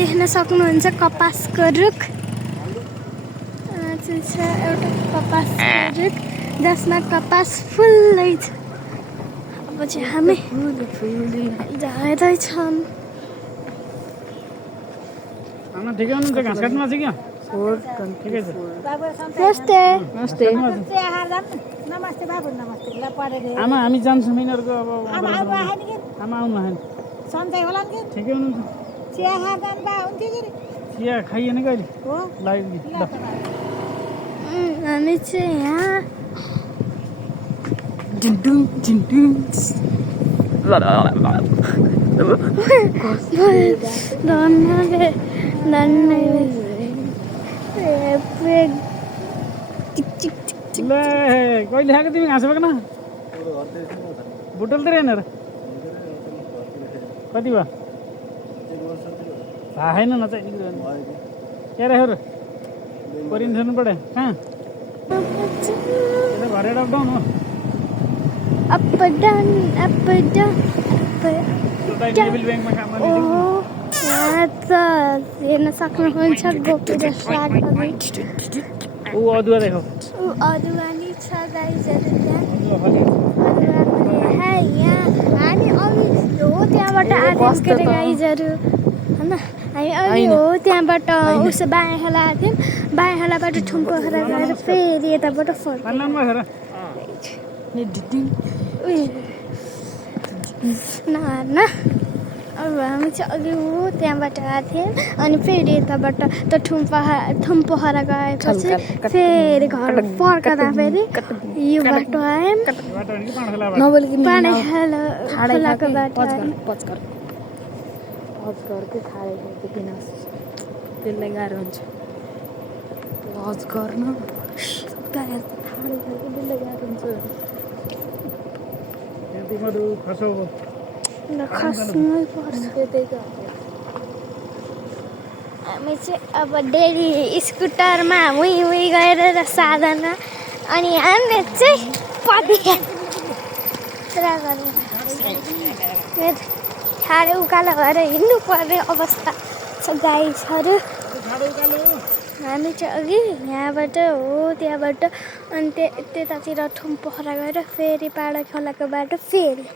देख्न सक्नुहुन्छ कपासको रुख छ एउटा कपासको रुख जसमा कपास फुल्दै छ। अब चाहिँ हामी जाँदैछौँ। ठिकै हुनुहुन्छ? घाँस काट्नुमा चाहिँ क्या ठिकै छ। नमस्ते नमस्ते नमस्ते बाबु नमस्ते ल पढेर आमा हामी जान्छौँ यिनीहरूको अब आमा आउनु आमा आउनु आएन। सन्चै होला नि ठिकै हुनुहुन्छ? चिया खाएर जानु भए हुन्थ्यो कि चिया खाइएन कहिले हो लाग्यो कि ल हामी चाहिँ यहाँ ल कहिले खाएको तिमी घाँस पाक्न? बुटल त रहेन र कति भयो? थाहा छैन नचाहिने कुरो क्या राख्यो र परिन छोड्नु पऱ्यो कहाँ यता भरेर अपडाउन हो up down नेभल ब्याङ्कमा काम गर्ने यहाँ त हेर्न सक्नुहुन्छ गोपीको सागहरू ऊ अदुवा देखो अदुवा नि छ गाइजहरू त्यहाँ अदुवा फल्यो। अदुवा पनि यहाँ हामी अघि हो त्यहाँबाट आएको के अरे गाइजहरू होइन हामी अघि हो त्यहाँबाट उसो बायाँ खोला आएको थियौँ। बायाँ खोलाबाट ठुम्पो खोला गएर फेरि यताबाट फर्क लानु भएको र न अब हामी चाहिँ अघि हो त्यहाँबाट आएको थियौँ अनि फेरि यताबाट त थुम्पो खरा गएपछि फेरि घर फर्कँदा फेरि यो बाटो आयौँ बाटो भने कि पाँडखोलाबाट पानी खोलाको बाटो आयौँ। घरकै खाडै किन त्यसलाई गाह्रो हुन्छ लज गर्न खाडै त्यसलाई गाह्रो हुन्छ। तिमीहरू खसौ खस्नै पर्छ। हामी चाहिँ अब डेली स्कुटरमा हुई गएर र साधनमा अनि हामीले चाहिँ पदयात्रा गर्नु ठाडो उकालो भएर हिँड्नु पर्ने अवस्था छ गाइजहरू। हामी चाहिँ अघि यहाँबाट हो त्यहाँबाट अनि त्यतातिर ठुम्पो खरा गएर फेरि पाडा खोलाको बाटो फेरि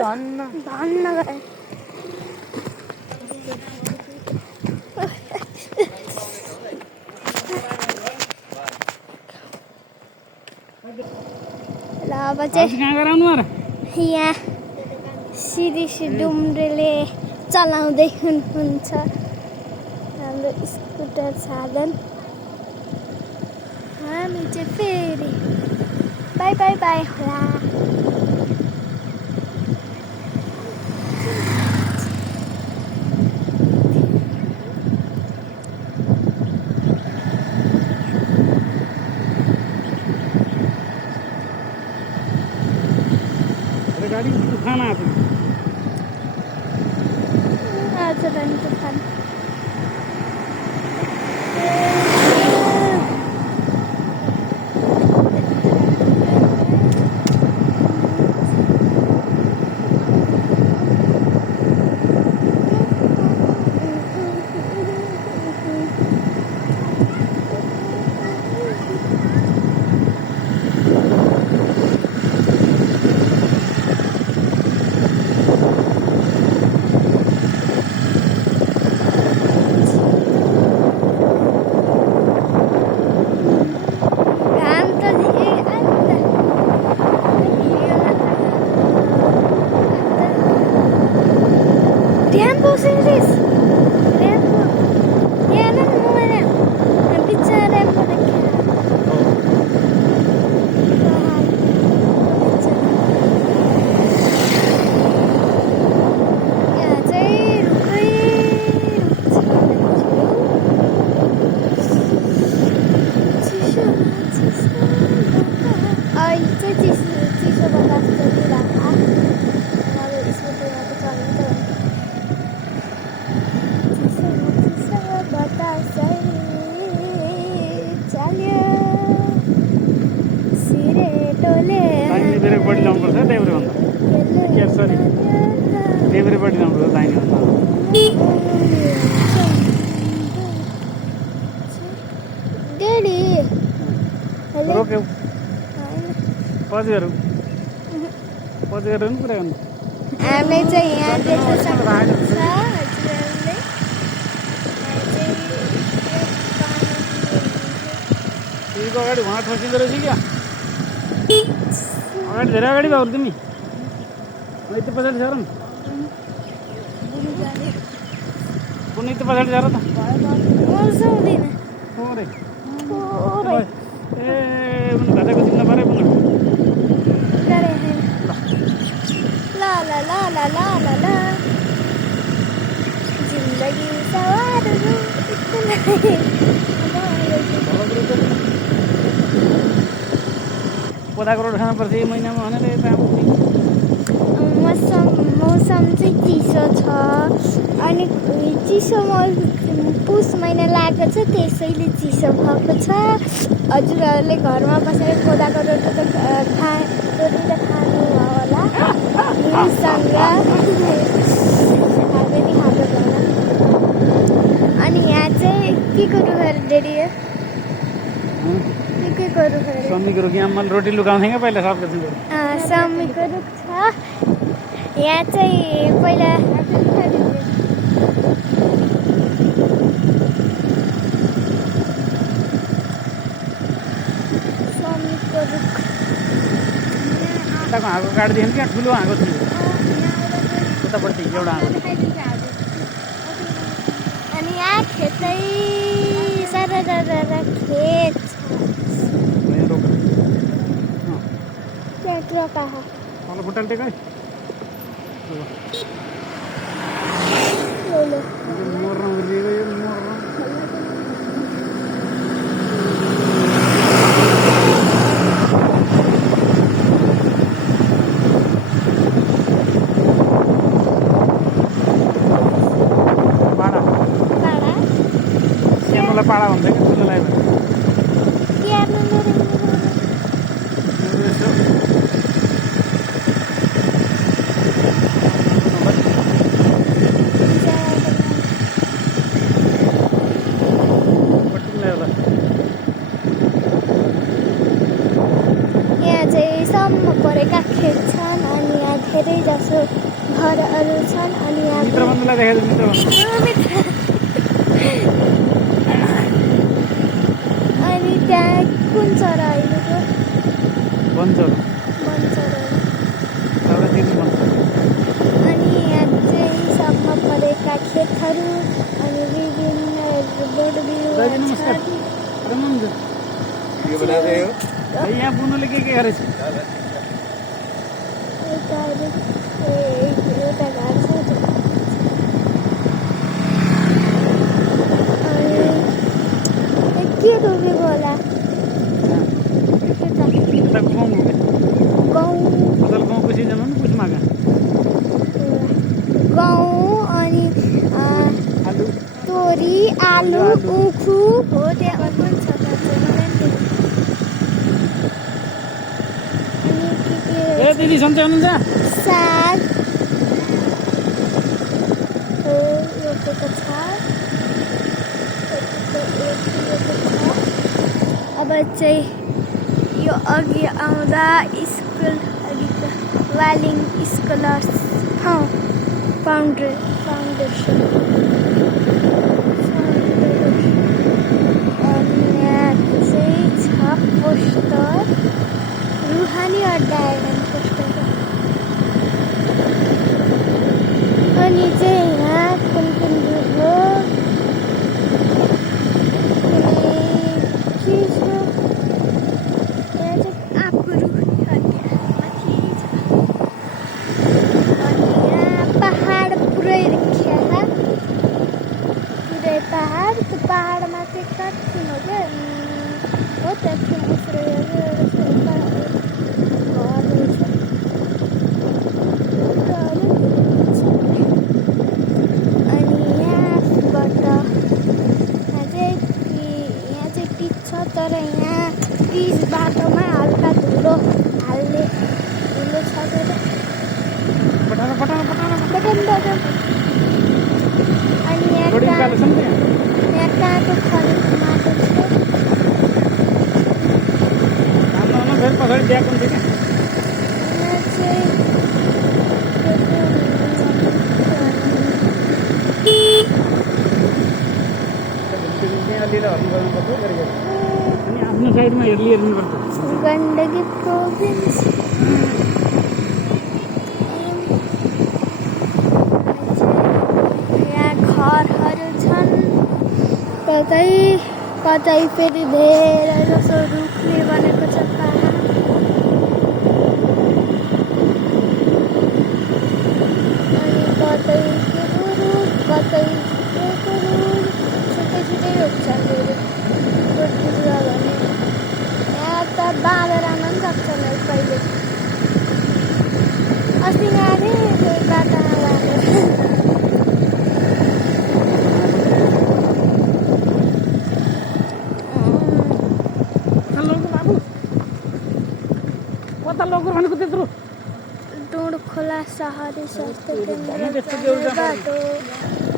धन्न गए ल अब चाहिँ कहाँ गराउनु र यहाँ सिरिसी डुम्रेले चलाउँदै हुनुहुन्छ हाम्रो स्कुटर साधन। हामी चाहिँ फेरि बाई बाई बाई होला। गाडी खाना आएको आज पनि तुफान सरी देब्रेपट्टि जानुपर्छ दाहिने भन्दा डेडी रोक्यौ पछि हेरौँ पछि हेरौँ नि कुरा गर्नु हामी चाहिँ यहाँ देख्न सक्नुहुन्छ हजुरहरूले टिभीको अगाडि उहाँ ठोकिँदो रहेछ क्या अगाडि धेरै अगाडि भयो तिमी यति पछाडि छ र नि कुन यति पछाडि छ र त मर्साउँदैन थोरै थोरै ए घटाएको चिन्न पऱ्यो पुनः गरे ला ला ला ला ला ला ला जिन्दगी सवारहरू कोदाको रोड खानुपर्छ यही महिनामा भनेर यता मौसम चाहिँ चिसो छ अनि चिसो पुस महिना लागेको छ त्यसैले चिसो भएको छ हजुरहरूले घरमा बसेर कोदाको रोटी त खानु होला निसँग हामी नि खाएको होला अनि यहाँ चाहिँ के रुखहरू डेडी हो के रुखहरू समीको रुख यहाँ मैले रोटी लुकाउँथेँ क्या पहिला सबको समीको रुख छ यहाँ चाहिँ पहिला समीको रुख उताको हाँगो काटिदियो क्या ठुलो हाँगो थियो उतापट्टि एउटा हाँगो अनि यहाँ खेतै सारा खेत छ रोका तल खुट्टाले टेक है मर्न उर्लिएको यो मर्न पाडा हुन्छ क्या ठुलोलाई भने यहाँ चाहिँ सम्म परेका खेत छन् अनि यहाँ धेरै जसो घरहरू छन् अनि यहाँ मित्रबन्धुलाई देखाइदियो अनि त्यहाँ कुन चरा अहिलेको भन्छौँ अनि यहाँ चाहिँ सम्म परेका खेतहरू अनि विभिन्न बोट बिरुवाहरू छन् यहाँ बुनुले के गरेछ एउटा घर छ अनि के रोपेको होला गाउँको सिजनमा पनि पुसमा गहुँ अनि तोरी आलु उखु हो त्यहाँ पनि छ ए दिदी सन्चै हुनुहुन्छ साग रोपेको छ अब चाहिँ यो अघि आउँदा स्कुल अघिको वालिङ स्कलर्स फाउन्डेसन अनि यहाँ चाहिँ छ पोस्टर रुहानी अड्डा पोस्टर अनि चाहिँ यहाँ कुन रुख हो के छ यहाँ चाहिँ आँपको रुख माथि छ अनि यहाँ पहाड पुरै देखिया पुरै पहाड त्यो पहाडमा चाहिँ काट्थ्यौँ हो क्या हो त्यहाँ उसरो तर यहाँ पिच बाटोमा हल्का धुलो हाल्ने धुलो छ पटाउनु पटाउनु बटन अनि बढी उकालो छ नि त्यहाँ यहाँ काँको खरेको माटो छ हाम्रो फेरि पछाडि ब्याक हुन्थ्यो क्या यहाँ चाहिँ अलिअलि हर्न गर्नुपर्छ गरी गरी अनि आफ्नो साइडमा हेर्नुपर्छ गण्डकी प्रोभिन्स यहाँ घरहरू छन् कतै कतै फेरि धेरै जसो रुखले बनेको छ पाहाड अनि कतै रुख कतै छुट्टै छुट्टै रुख छ फेरि बुझ्यो भने यहाँ त बाँधेर आउन पनि सक्छन् कहिले अस्ति यहाँ थिएँ बाटामा बाँधेर बाबु कता लग्यो भनेको त्यत्रो डुँड खोला सहरी स्वास्थ्य केन्द्र बाटो